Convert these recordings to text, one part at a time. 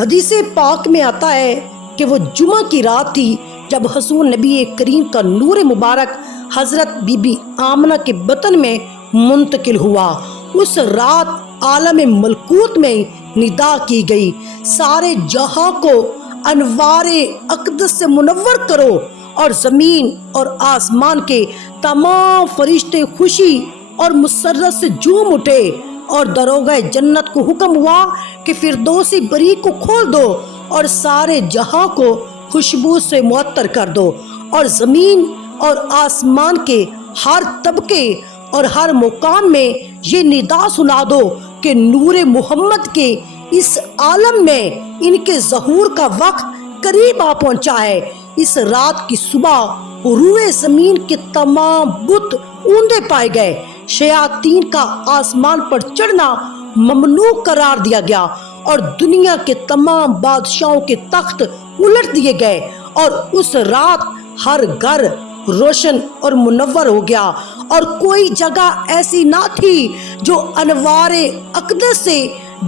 حدیث پاک میں آتا ہے کہ وہ جمعہ کی رات تھی جب حضور نبی کریم کا نور مبارک حضرت بی بی آمنہ کے بطن میں منتقل ہوا۔ اس رات عالم ملکوت میں ندا کی گئی، سارے جہاں کو انوار اقدس سے منور کرو، اور زمین اور آسمان کے تمام فرشتے خوشی اور مسرت سے جھوم اٹھے، اور دروغہ جنت کو حکم ہوا کہ فردوسی بری کو کھول دو اور سارے جہاں کو خوشبو سے معطر کر دو، اور زمین اور آسمان کے ہر طبقے اور ہر مقام میں یہ ندا سنا دو کہ نور محمد کے اس عالم میں ان کے ظہور کا وقت قریب آ پہنچا ہے۔ اس رات کی صبح روئے زمین کے تمام بت اوندے پائے گئے، شیاطین کا آسمان پر چڑھنا ممنوع قرار دیا گیا، اور دنیا کے تمام بادشاہوں کے تخت الٹ دیے گئے، اور اس رات ہر گھر روشن اور منور ہو گیا، اور کوئی جگہ ایسی نہ تھی جو انوار اقدس سے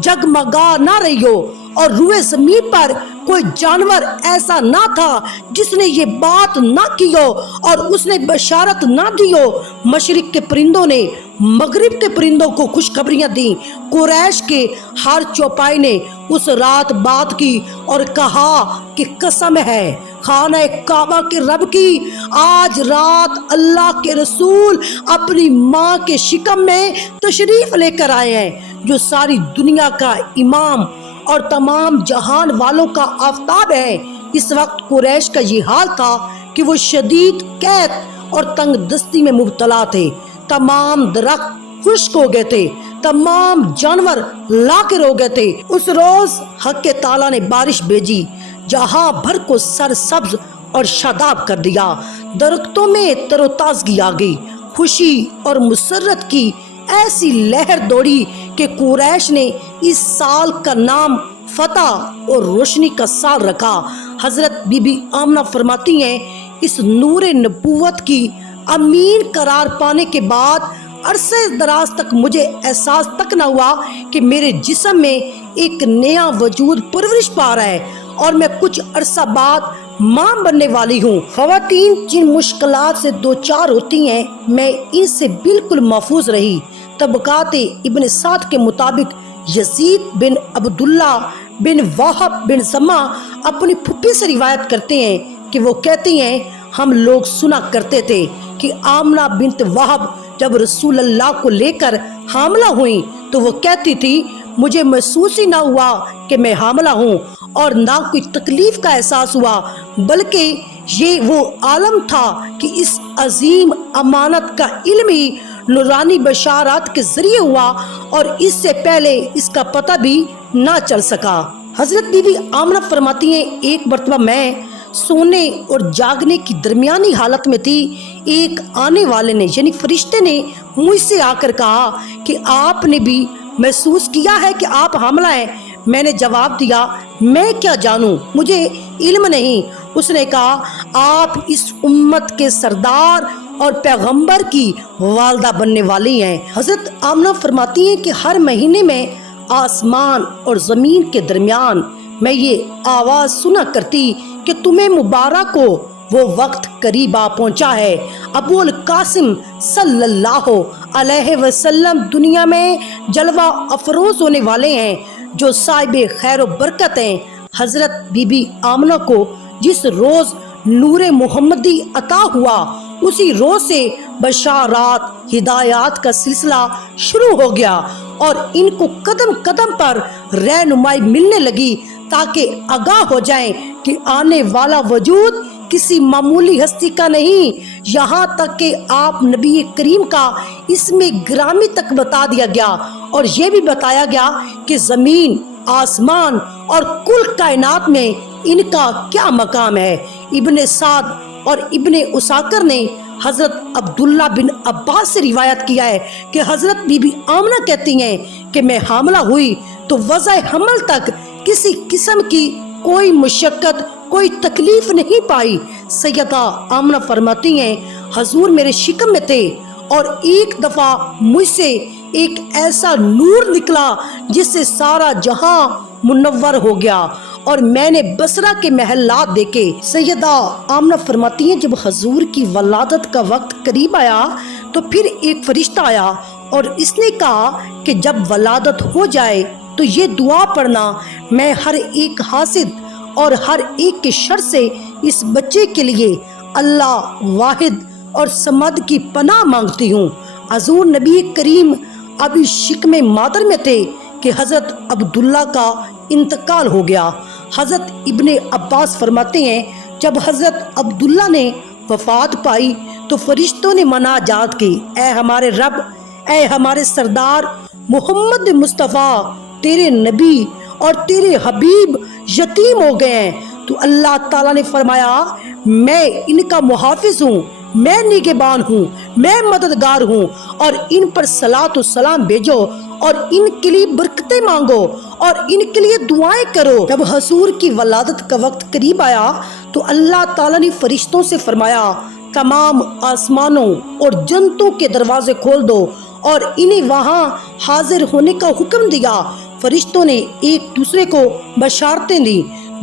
جگمگا نہ رہی ہو، اور روئے زمین پر کوئی جانور ایسا نہ تھا جس نے یہ بات نہ کی ہو اور اس نے بشارت نہ دی ہو۔ مشرق کے پرندوں نے مغرب کے پرندوں کو خوشخبریاں دیں، قریش کے ہر چوپائی نے اس رات بات کی اور کہا کہ قسم ہے خانہ کعبہ کے رب کی، آج رات اللہ کے رسول اپنی ماں کے شکم میں تشریف لے کر آئے ہیں، جو ساری دنیا کا امام اور تمام جہان والوں کا آفتاب ہے۔ اس وقت قریش کا یہ حال تھا کہ وہ شدید قحط اور تنگ دستی میں مبتلا تھے، تمام درخت خشک ہو گئے تھے، تمام جانور لاکر ہو گئے تھے۔ اس روز حق تعالیٰ نے بارش بھیجی، جہاں بھر کو سرسبز اور شاداب کر دیا، درختوں میں تر و تازگی آ گئی، خوشی اور مسرت کی ایسی لہر دوڑی کہ قریش نے اس سال کا نام فتح اور روشنی کا سال رکھا۔ حضرت بی بی آمنہ فرماتی ہیں، اس نور نبوت کی امین قرار پانے کے بعد عرصے دراز تک مجھے احساس تک نہ ہوا کہ میرے جسم میں ایک نیا وجود پرورش پا رہا ہے، اور میں کچھ عرصہ بعد ماں بننے والی ہوں۔ خواتین جن مشکلات سے دوچار ہوتی ہیں، میں ان سے بالکل محفوظ رہی۔ طبقات ابن سعد کے مطابق یزید بن عبداللہ بن وہب بن زمع اپنی پھپھی سے روایت کرتے ہیں کہ وہ کہتی ہیں، ہم لوگ سنا کرتے تھے کہ آمنہ بنت وہب جب رسول اللہ کو لے کر حاملہ ہوئیں تو وہ کہتی تھی، مجھے محسوس ہی نہ ہوا کہ میں حاملہ ہوں، اور نہ کوئی تکلیف کا احساس ہوا، بلکہ یہ وہ عالم تھا کہ اس عظیم امانت کا علم ہی نورانی بشارات کے ذریعے ہوا، اور اس سے پہلے اس کا پتہ بھی نہ چل سکا۔ حضرت بی بی آمنہ فرماتی ہیں، ایک مرتبہ میں سونے اور جاگنے کی درمیانی حالت میں تھی، ایک آنے والے نے یعنی فرشتے نے مجھ سے آ کر کہا کہ آپ نے بھی محسوس کیا ہے کہ آپ حاملہ ہیں؟ میں نے جواب دیا، میں کیا جانوں، مجھے علم نہیں۔ اس نے کہا، آپ اس امت کے سردار اور پیغمبر کی والدہ بننے والی ہیں۔ حضرت آمنہ فرماتی ہیں کہ ہر مہینے میں آسمان اور زمین کے درمیان میں یہ آواز سنا کرتی کہ تمہیں مبارک ہو، وہ وقت قریب آ پہنچا ہے، ابو القاسم صلی اللہ علیہ وسلم دنیا میں جلوہ افروز ہونے والے ہیں، جو صاحب خیر و برکت ہیں۔ حضرت بی بی آمنہ کو جس روز نور محمدی عطا ہوا، اسی روز سے بشارات ہدایات کا سلسلہ شروع ہو گیا، اور ان کو قدم قدم پر رہنمائی ملنے لگی تاکہ آگاہ ہو جائیں کہ آنے والا وجود کسی معمولی ہستی کا نہیں، یہاں تک کہ آپ نبی کریم کا اسم گرامی تک بتا دیا گیا، اور یہ بھی بتایا گیا کہ زمین، آسمان اور کل کائنات میں ان کا کیا مقام ہے۔ ابن سعد اور ابن اساکر نے حضرت عبداللہ بن عباس سے روایت کیا ہے کہ حضرت بی بی آمنہ کہتی ہیں کہ میں حاملہ ہوئی تو وضع حمل تک کسی قسم کی کوئی مشقت، کوئی تکلیف نہیں پائی۔ سیدہ آمنہ فرماتی ہیں، حضور میرے شکم میں تھے، اور ایک دفعہ مجھ سے ایک ایسا نور نکلا جس سے سارا جہاں منور ہو گیا اور میں نے بصرہ کے محلات دیکھے۔ سیدہ آمنہ فرماتی ہیں جب حضور کی ولادت کا وقت قریب آیا تو پھر ایک فرشتہ آیا اور اس نے کہا کہ جب ولادت ہو جائے تو یہ دعا پڑھنا، میں ہر ایک حاسد اور ہر ایک کے شر سے اس بچے کے لیے اللہ واحد اور صمد کی پناہ مانگتی ہوں۔ حضور نبی کریم ابھی شکم مادر میں تھے کہ حضرت عبداللہ کا انتقال ہو گیا۔ حضرت ابن عباس فرماتے ہیں جب حضرت عبداللہ نے وفات پائی تو فرشتوں نے مناجات کی، اے ہمارے رب، اے ہمارے سردار محمد مصطفیٰ، تیرے نبی اور تیرے حبیب یتیم ہو گئے ہیں۔ تو اللہ تعالیٰ نے فرمایا میں ان کا محافظ ہوں، میں نگہبان ہوں، میں مددگار ہوں، اور ان پر صلاۃ و سلام بھیجو اور ان کے لیے برکتیں مانگو اور ان کے لیے دعائیں کرو۔ جب حضور کی ولادت کا وقت قریب آیا تو اللہ تعالیٰ نے فرشتوں سے فرمایا تمام آسمانوں اور جنتوں کے دروازے کھول دو اور انہیں وہاں حاضر ہونے کا حکم دیا۔ فرشتوں نے ایک دوسرے کو بشارتیں دی،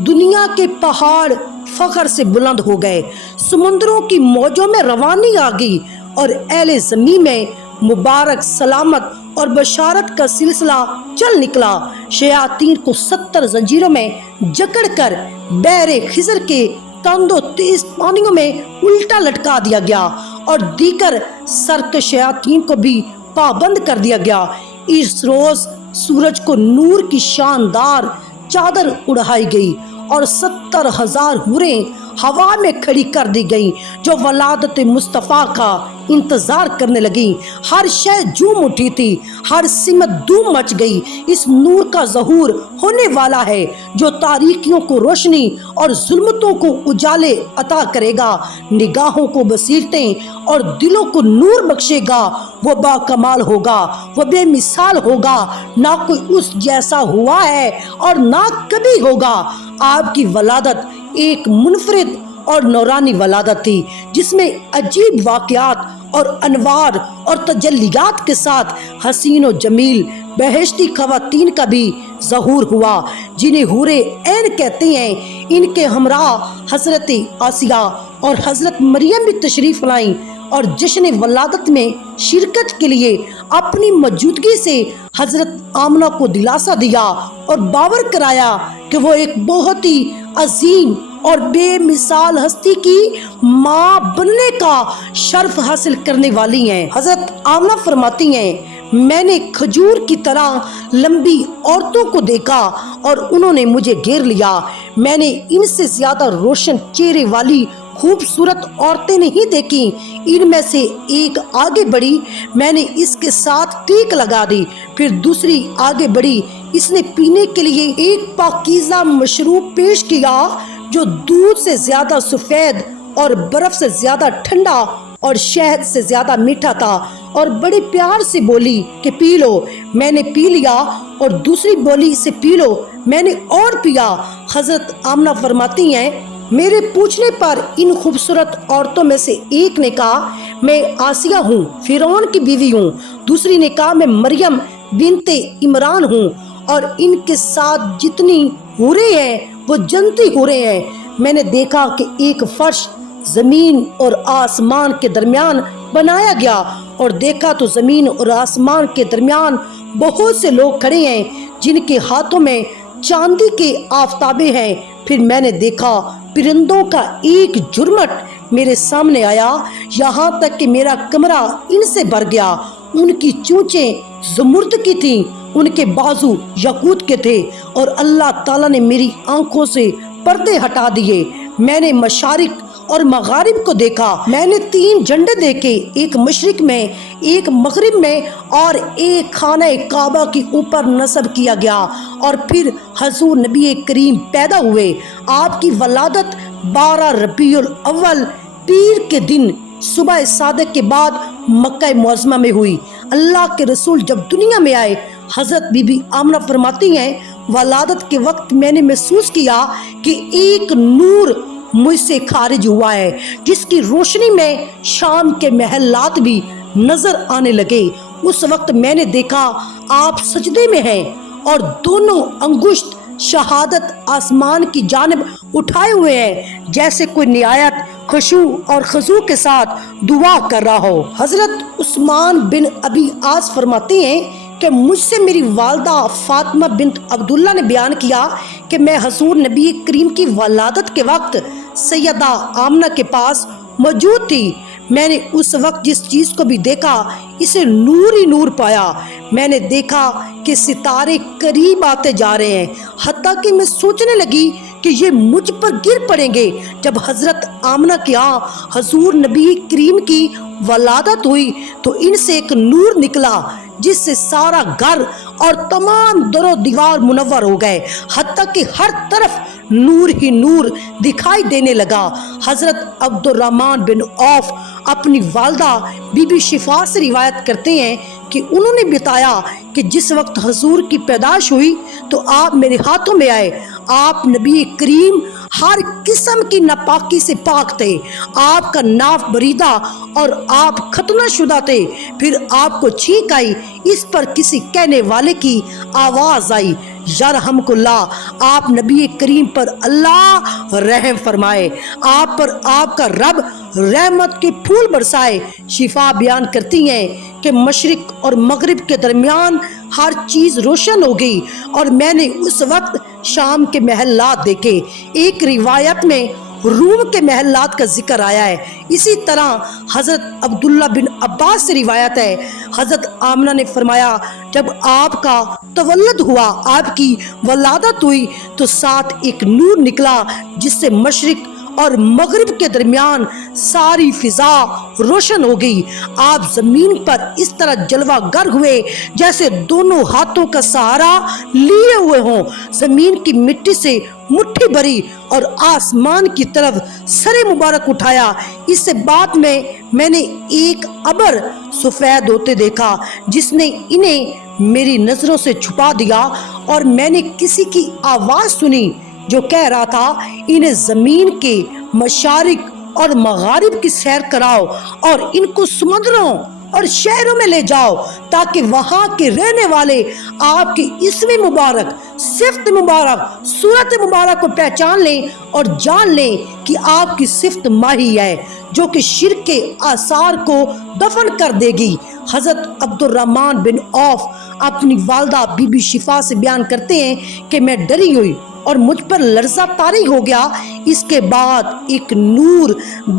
دنیا کے پہاڑ فخر سے بلند ہو گئے، سمندروں کی موجوں میں روانی آ گئی اور اہل زمین میں مبارک سلامت اور بشارت کا سلسلہ چل نکلا۔ شیاطین کو 70 زنجیروں میں جکڑ کر بحر خضر کے تند و تیز پانیوں میں الٹا لٹکا دیا گیا اور دیگر سرکش شیاطین کو بھی پابند کر دیا گیا۔ اس روز سورج کو نور کی شاندار چادر اڑائی گئی اور 70,000 حوریں ہوا میں کھڑی کر دی گئی جو ولادت مصطفیٰ کا انتظار کرنے لگی۔ ہر شے جھوم اٹھی تھی، ہر سمت دھوم مچ گئی۔ اس نور کا ظہور ہونے والا ہے جو تاریکیوں کو روشنی اور ظلمتوں کو اجالے عطا کرے گا، نگاہوں کو بصیرتیں اور دلوں کو نور بخشے گا۔ وہ با کمال ہوگا، وہ بے مثال ہوگا، نہ کوئی اس جیسا ہوا ہے اور نہ کبھی ہوگا۔ آپ کی ولادت ایک منفرد اور نورانی ولادت تھی جس میں عجیب واقعات اور انوار اور تجلیات کے ساتھ حسین و جمیل بہشتی خواتین کا بھی ظہور ہوا جنہیں حورے عین کہتے ہیں۔ ان کے ہمراہ حضرت آسیہ اور حضرت مریم بھی تشریف لائیں اور جشن ولادت میں شرکت کے لیے اپنی موجودگی سے حضرت آمنہ کو دلاسا دیا اور باور کرایا کہ وہ ایک بہت ہی عظیم اور بے مثال ہستی کی ماں بننے کا شرف حاصل کرنے والی ہیں۔ حضرت آمنہ فرماتی ہیں میں نے کھجور کی طرح لمبی عورتوں کو دیکھا اور انہوں نے مجھے گھیر لیا۔ میں نے ان سے زیادہ روشن چہرے والی خوبصورت عورتیں نہیں دیکھی۔ ان میں سے ایک آگے بڑھی، میں نے اس کے ساتھ ٹیک لگا دی، پھر دوسری آگے بڑھی، اس نے پینے کے لیے ایک پاکیزہ مشروب پیش کیا جو دودھ سے زیادہ سفید اور برف سے زیادہ ٹھنڈا اور شہد سے زیادہ میٹھا تھا، اور بڑے پیار سے بولی کہ پی لو۔ میں نے پی لیا، اور دوسری بولی اسے پی لو، میں نے اور پیا۔ حضرت آمنہ فرماتی ہیں میرے پوچھنے پر ان خوبصورت عورتوں میں سے ایک نے کہا میں آسیہ ہوں، فرعون کی بیوی ہوں۔ دوسری نے کہا میں مریم بنت عمران ہوں، اور ان کے ساتھ جتنی حوریں ہیں وہ جنتی حوریں ہیں۔ میں نے دیکھا کہ ایک فرش زمین اور آسمان کے درمیان بنایا گیا، اور دیکھا تو زمین اور آسمان کے درمیان بہت سے لوگ کھڑے ہیں جن کے ہاتھوں میں چاندی کے آفتابے ہیں۔ پھر میں نے دیکھا پرندوں کا ایک جھرمٹ میرے سامنے آیا، یہاں تک کہ میرا کمرہ ان سے بھر گیا۔ ان کی چونچیں زمرد کی تھیں، ان کے بازو یاقوت کے تھے، اور اللہ تعالیٰ نے میری آنکھوں سے پردے ہٹا دیے۔ میں نے مشارق اور مغارب کو دیکھا۔ میں نے 3 جھنڈے دیکھے، ایک مشرق میں، ایک مغرب میں، اور ایک خانہ کعبہ کے اوپر نصب کیا گیا۔ اور پھر حضور نبی کریم پیدا ہوئے۔ آپ کی ولادت 12 ربیع الاول پیر کے دن صبح صادق کے بعد مکہ معظمہ میں ہوئی۔ اللہ کے رسول جب دنیا میں آئے، حضرت بی بی آمنہ فرماتی ہیں ولادت کے وقت میں نے محسوس کیا کہ ایک نور مجھ سے خارج ہوا ہے جس کی روشنی میں شام کے محلات بھی نظر آنے لگے، اس وقت میں نے دیکھا آپ سجدے میں ہیں اور دونوں انگشت شہادت آسمان کی جانب اٹھائے ہوئے ہیں، جیسے کوئی نہایت خشوع اور خضوع کے ساتھ دعا کر رہا ہو۔ حضرت عثمان بن ابی عاص فرماتے ہیں کہ مجھ سے میری والدہ فاطمہ بنت عبداللہ نے بیان کیا کہ میں حضور نبی کریم کی ولادت کے وقت سیدہ آمنہ کے پاس موجود تھی۔ میں نے اس وقت جس چیز کو بھی دیکھا اسے نور ہی نور پایا۔ میں نے دیکھا کہ ستارے قریب آتے جا رہے ہیں، حتیٰ کہ میں سوچنے لگی کہ یہ مجھ پر گر پڑیں گے۔ جب حضرت آمنہ کے ہاں حضور نبی کریم کی ولادت ہوئی تو ان سے ایک نور نکلا جس سے سارا گھر اور تمام در و دیوار منور ہو گئے، حتیٰ کہ ہر طرف نور ہی نور دکھائی دینے لگا۔ حضرت عبد الرحمن بن عوف اپنی والدہ بی بی شفا سے روایت کرتے ہیں کہ انہوں نے بتایا کہ جس وقت حضور کی پیدائش ہوئی تو آپ میرے ہاتھوں میں آئے۔ آپ نبی کریم ہر قسم کی ناپاکی سے پاک تھے، آپ کا ناف بریدہ اور آپ ختنہ شدہ تھے۔ پھر آپ کو چھینک آئی، اس پر کسی کہنے والے کی آواز آئی، یرحمک اللہ، آپ نبی کریم پر اللہ رحم فرمائے، آپ پر آپ کا رب رحمت کے پھول برسائے۔ شفا بیان کرتی ہیں کہ مشرق اور مغرب کے درمیان ہر چیز روشن ہو گئی اور میں نے اس وقت شام کے محلات دیکھے۔ ایک روایت میں روم کے محلات کا ذکر آیا ہے۔ اسی طرح حضرت عبداللہ بن عباس سے روایت ہے، حضرت آمنہ نے فرمایا جب آپ کا تولد ہوا، آپ کی ولادت ہوئی تو ساتھ ایک نور نکلا جس سے مشرق اور مغرب کے درمیان ساری فضا روشن ہو گئی۔ آپ زمین پر اس طرح جلوہ گر ہوئے جیسے دونوں ہاتھوں کا سہارا لیے ہوئے ہوں، زمین کی مٹی سے مٹھی بھری اور آسمان کی طرف سر مبارک اٹھایا۔ اس سے بعد میں نے ایک ابر سفید ہوتے دیکھا جس نے انہیں میری نظروں سے چھپا دیا، اور میں نے کسی کی آواز سنی جو کہہ رہا تھا انہیں زمین کے مشارق اور مغارب کی سیر کراؤ اور ان کو سمندروں اور شہروں میں لے جاؤ تاکہ وہاں کے رہنے والے آپ کی اسم مبارک، صفت مبارک، صورت مبارک کو پہچان لیں اور جان لیں کہ آپ کی صفت ماہی ہے جو کہ شرک کے آثار کو دفن کر دے گی۔ حضرت عبد الرحمن بن عوف اپنی والدہ بی بی شفا سے بیان کرتے ہیں کہ میں ڈری ہوئی اور مجھ پر لرزہ طاری ہو گیا۔ اس کے بعد ایک نور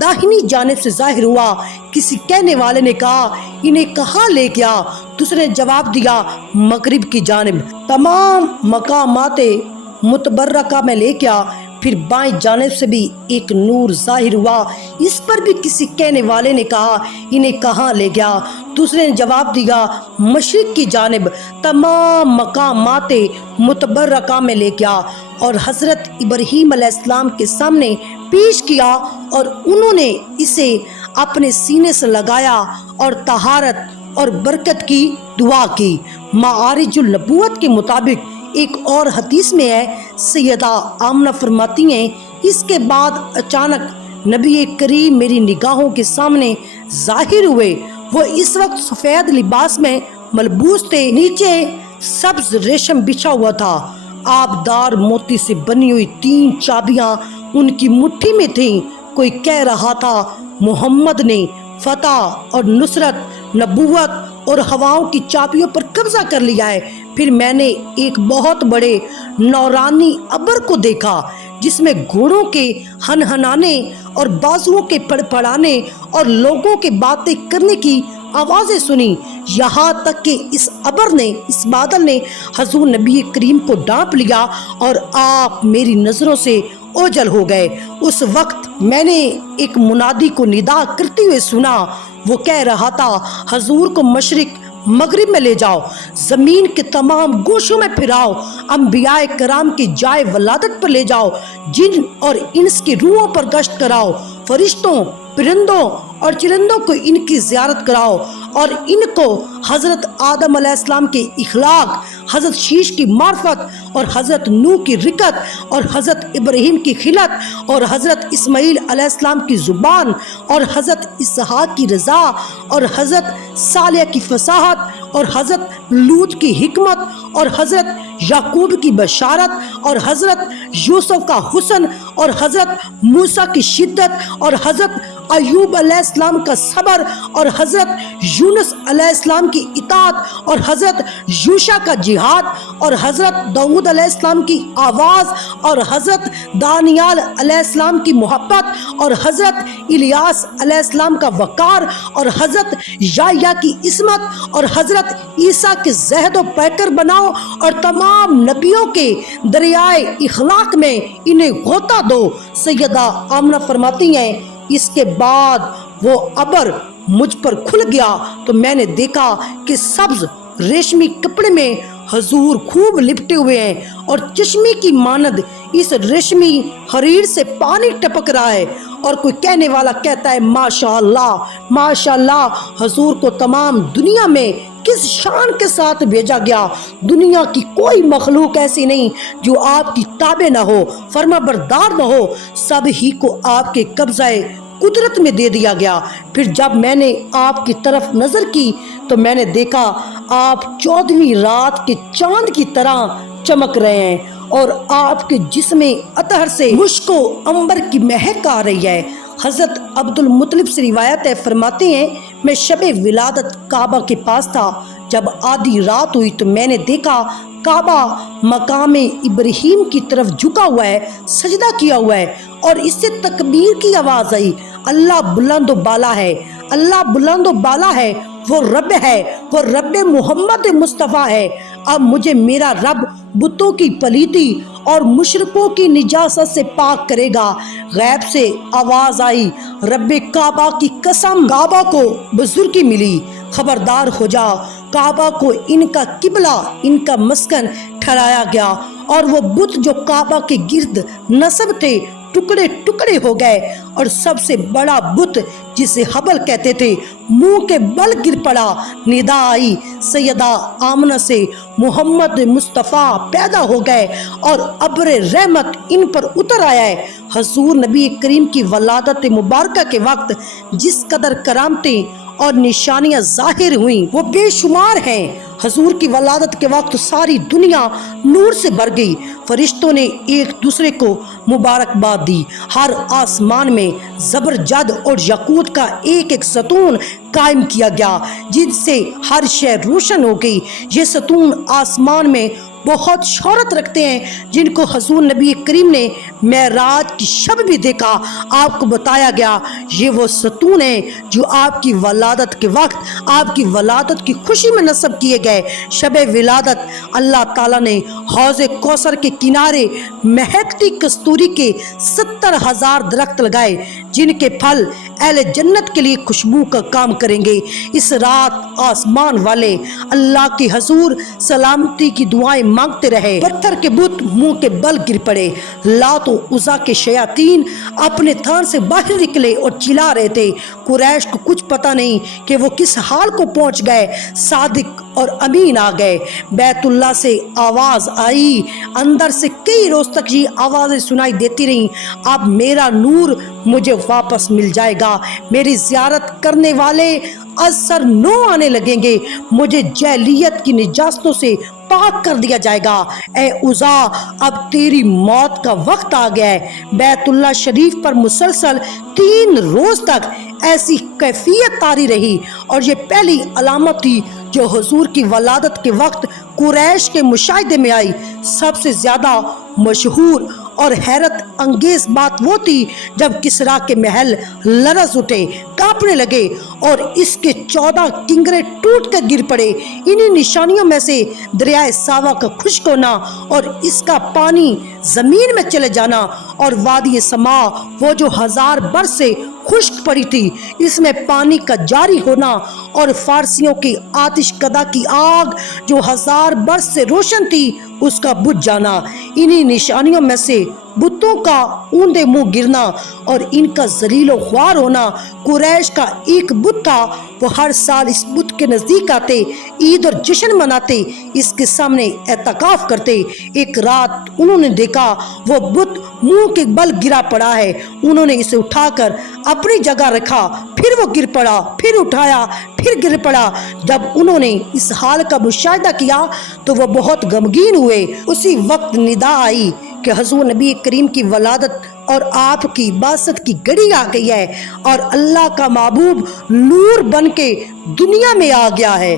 داہنی جانب سے ظاہر ہوا۔ کسی کہنے والے نے کہا انہیں کہاں لے گیا؟ دوسرے نے جواب دیا مغرب کی جانب، تمام مقامات متبرکہ میں لے گیا۔ پھر بائیں جانب سے بھی ایک نور ظاہر ہوا، اس پر بھی کسی کہنے والے نے کہا انہیں کہاں لے گیا؟ دوسرے نے جواب دیا مشرق کی جانب، تمام مقامات متبرکہ میں لے گیا اور حضرت ابراہیم علیہ السلام کے سامنے پیش کیا اور انہوں نے اسے اپنے سینے سے لگایا اور طہارت اور برکت کی دعا کی۔ معارج النبوت کے مطابق ایک اور حدیث میں ہے، سیدہ آمنہ فرماتی ہیں اس کے بعد اچانک نبی کریم میری نگاہوں کے سامنے ظاہر ہوئے۔ وہ اس وقت سفید لباس میں ملبوس تھے، نیچے سبز ریشم بچھا ہوا تھا، آبدار موتی سے بنی ہوئی 3 چابیاں ان کی مٹھی میں تھیں۔ کوئی کہہ رہا تھا محمد نے فتح اور نصرت، نبوت اور ہواؤں کی چابیوں پر قبضہ کر لیا ہے۔ پھر میں نے ایک بہت بڑے نورانی ابر کو دیکھا جس میں گھوڑوں کے ہنہنانے اور بازوؤں کے پڑپڑانے اور لوگوں کے باتیں کرنے کی آوازیں سنی، یہاں تک کہ اس بادل نے حضور نبی کریم کو ڈانپ لیا اور آپ میری نظروں سے اوجھل ہو گئے۔ اس وقت میں نے ایک منادی کو ندا کرتے ہوئے سنا، وہ کہہ رہا تھا حضور کو مشرق مغرب میں لے جاؤ، زمین کے تمام گوشوں میں پھراؤ، انبیاء کرام کی جائے ولادت پر لے جاؤ، جن اور انس کی روحوں پر گشت کراؤ، فرشتوں، پرندوں اور چرندوں کو ان کی زیارت کراؤ اور ان کو حضرت آدم علیہ السلام کے اخلاق، حضرت شیش کی معرفت اور حضرت نوح کی رکت اور حضرت ابراہیم کی خلت اور حضرت اسماعیل علیہ السلام کی زبان اور حضرت اسحاق کی رضا اور حضرت صالح کی فصاحت اور حضرت لوط کی حکمت اور حضرت یعقوب کی بشارت اور حضرت یوسف کا حسن اور حضرت موسیٰ کی شدت اور حضرت ایوب علیہ السلام کا صبر اور حضرت یونس علیہ السلام کی اطاعت اور حضرت یوشع کا جہاد اور حضرت داؤد علیہ السلام کی آواز اور حضرت دانیال علیہ السلام کی محبت اور حضرت الیاس علیہ السلام کا وقار اور حضرت یحییٰ کی عصمت اور حضرت عیسیٰ کے زہد و پیکر بناؤ اور تمام نبیوں کے دریائے اخلاق میں انہیں غوطہ دو۔ سیدہ آمنہ فرماتی ہیں اس کے بعد وہ ابر مجھ پر کھل گیا تو میں نے دیکھا کہ سبز ریشمی کپڑے میں حضور خوب لپٹے ہوئے ہیں اور چشمے کی مانند اس ریشمی حریر سے پانی ٹپک رہا ہے، اور کوئی کہنے والا کہتا ہے ماشاء اللہ، حضور کو تمام دنیا میں کس شان کے ساتھ بھیجا گیا۔ دنیا کی کوئی مخلوق ایسی نہیں جو آپ کی تابع نہ ہو، فرما بردار نہ ہو، سب ہی کو آپ کے قبضہ قدرت میں دے دیا گیا۔ پھر جب میں نے آپ کی طرف نظر کی تو میں نے دیکھا آپ 14ویں رات کے چاند کی طرح چمک رہے ہیں اور آپ کے جسم اطہر سے مشک و عنبر کی مہک آ رہی ہے۔ حضرت عبد المطلب سے روایت ہے، فرماتے ہیں میں شب ولادت کعبہ کے پاس تھا، جب آدھی رات ہوئی تو میں نے دیکھا کعبہ مقام ابراہیم کی طرف جھکا ہوا ہے، سجدہ کیا ہوا ہے، اور اس سے تکبیر کی آواز آئی، اللہ بلند و بالا ہے، اللہ بلند و بالا ہے، وہ رب ہے، وہ رب محمد مصطفیٰ ہے۔ اب مجھے میرا رب بتوں کی پلیتی اور مشرکوں کی نجاست سے پاک کرے گا۔ غیب سے آواز آئی، رب کعبہ کی قسم، کعبہ کو بزرگی ملی، خبردار ہو جا، کعبہ کو ان کا قبلہ، ان کا مسکن ٹھہرایا گیا، اور وہ بت جو کعبہ کے گرد نصب تھے ٹکڑے ٹکڑے ہو گئے، اور سب سے بڑا بت جسے حبل کہتے تھے منہ کے بل گر پڑا۔ ندا آئی سیدہ آمنہ سے، محمد مصطفیٰ پیدا ہو گئے اور ابر رحمت ان پر اتر آیا ہے۔ حضور نبی کریم کی ولادت مبارکہ کے وقت جس قدر کرامتیں اور نشانیاں ظاہر ہوئیں وہ بے شمار ہیں۔ حضور کی ولادت کے وقت ساری دنیا نور سے بھر گئی، فرشتوں نے ایک دوسرے کو مبارکباد دی، ہر آسمان میں زبرجد اور یاقوت کا ایک ایک ستون قائم کیا گیا جن سے ہر شے روشن ہو گئی۔ یہ ستون آسمان میں بہت شہرت رکھتے ہیں، جن کو حضور نبی کریم نے معراج کی شب بھی دیکھا۔ آپ کو بتایا گیا یہ وہ ستون ہیں جو آپ کی ولادت کے وقت آپ کی ولادت کی خوشی میں نصب کیے گئے۔ شب ولادت اللہ تعالیٰ نے حوض کوثر کے کنارے مہکتی کستوری کے 70,000 درخت لگائے جن کے پھل اہل جنت کے لیے خوشبو کا کام کریں گے۔ اس رات آسمان والے اللہ کے حضور سلامتی کی دعائیں مانگتے رہے، پتھر کے بت منہ کے بل گر پڑے، لات و عزا کے شیاطین اپنے تھان سے باہر نکلے اور چلا رہے تھے۔ قریش کو کچھ پتہ نہیں کہ وہ کس حال کو پہنچ گئے۔ صادق اور امین آ گئے۔ بیت اللہ سے آواز آئی، اندر سے کئی روز تک یہ آوازیں سنائی دیتی رہیں، اب میرا نور مجھے واپس مل جائے گا، میری زیارت کرنے والے اثر نو آنے لگیں گے، مجھے جاہلیت کی نجاستوں سے پاک کر دیا جائے گا۔ اے عزا، اب تیری موت کا وقت آ گیا ہے۔ بیت اللہ شریف پر مسلسل 3 روز تک ایسی کیفیت طاری رہی، اور یہ پہلی علامت تھی جو حضور کی ولادت کے وقت قریش کے مشاہدے میں آئی۔ سب سے زیادہ مشہور اور حیرت انگیز بات وہ تھی جب کسریٰ کے محل لرز اٹھے، کانپنے لگے، اور اس کے 14 کنگرے ٹوٹ کر گر پڑے۔ انہی نشانیوں میں سے دریائے ساوا کا خشک ہونا اور اس کا پانی زمین میں چلے جانا، اور وادی سما وہ جو 1000 برس سے خشک پڑی تھی، اس میں پانی کا جاری ہونا، اور فارسیوں کی آتش کدہ کی آگ جو 1000 برس سے روشن تھی اس کا بت جانا۔ انہی نشانیوں میں سے بتوں کا اوندے منہ گرنا اور ان کا ذلیل و خوار ہونا۔ قریش کا ایک بت تھا، وہ ہر سال اس بت کے نزدیک آتے، عید اور جشن مناتے، اس کے سامنے اعتکاف کرتے۔ ایک رات انہوں نے دیکھا وہ بت منہ کے بل گرا پڑا ہے۔ انہوں نے اسے اٹھا کر اپنی جگہ رکھا، پھر وہ گر پڑا، پھر اٹھایا، پھر گر پڑا۔ جب انہوں نے اس حال کا مشاہدہ کیا تو وہ بہت غمگین ہوئے۔ اسی وقت ندا آئی کہ حضور نبی کریم کی ولادت اور آپ کی بعثت کی گھڑی آ گئی ہے اور اللہ کا محبوب نور بن کے دنیا میں آ گیا ہے۔